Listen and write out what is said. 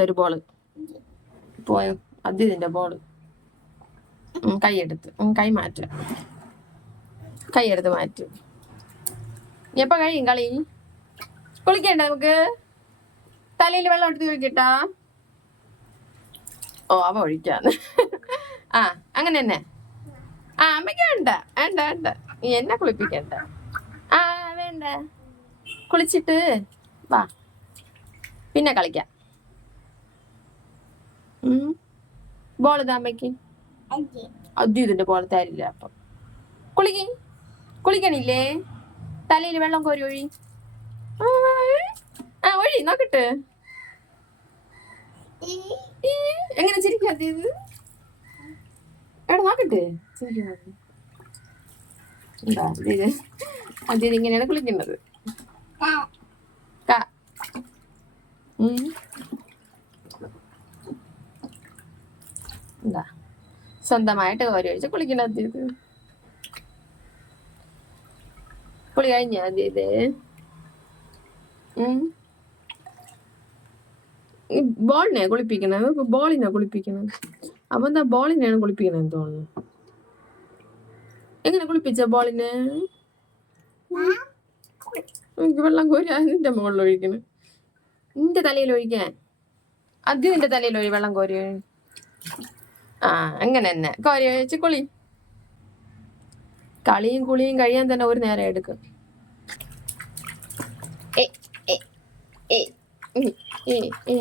ഒരു ബോൾ പോയോ? അതിന്റെ ബോൾ കൈയെടുത്ത്. കൈ മാറ്റുക. കൈയെടുത്ത് മാറ്റും എപ്പോ കഴിയും കളി? കുളിക്കണ്ട നമുക്ക്? തലയിൽ വെള്ളം എടുത്ത് കുളിക്കട്ടാ? ഓ അവ ഒഴിക്കാന്ന്. ആ അങ്ങനെ തന്നെ. ആ അമ്മയ്ക്ക് വേണ്ട. വേണ്ട വേണ്ട. നീ എന്നെ കുളിപ്പിക്കണ്ട. ആ വേണ്ട. കുളിച്ചിട്ട് വാ. പിന്നെ കളിക്കാം. ബോൾ ഇതാ അമ്മയ്ക്ക്. അത് ഇതിന്റെ ബോൾ തരില്ല അപ്പം. കുളിക്ക്. കുളിക്കണില്ലേ? തലയിൽ വെള്ളം കോരി ഒഴി. ആ, ഒഴി. നോക്കട്ടെ. എങ്ങനെ ചിരിക്കാ ഇത്? എടാ നോക്കട്ടെ. ചിരിക്കുന്നത് എന്താ ഇത് ഇങ്ങനെയാണ് കുളിക്കുന്നത് ക. ഉം. എന്താ? സ്വന്തമായിട്ട് കോരി ഒഴിച്ച് കുളിക്കണത് ഇത്? കുളി കഴിഞ്ഞ ഇത്? ഉം. ഈ ബോളിനെ കുളിപ്പിക്കണത്? കുളിപ്പിക്കണത്? അപ്പൊ എന്താ ബോളിനെയാണ് കുളിപ്പിക്കണെന്ന് തോന്നുന്നു. എങ്ങനെ കുളിപ്പിച്ച ബോളിനെ? എനിക്ക് വെള്ളം കോരി നിന്റെ മുകളിൽ ഒഴിക്കണ്. നിന്റെ തലയിൽ ഒഴിക്കാൻ. അത് നിന്റെ തലയിൽ ഒഴി വെള്ളം കോരി. ആ അങ്ങനെ തന്നെ. കോരി കുളി. കളിയും കുളിയും കഴിയാൻ തന്നെ ഒരു നേരം എടുക്കും. ഏ ഏ ഏ ഏ ഏ.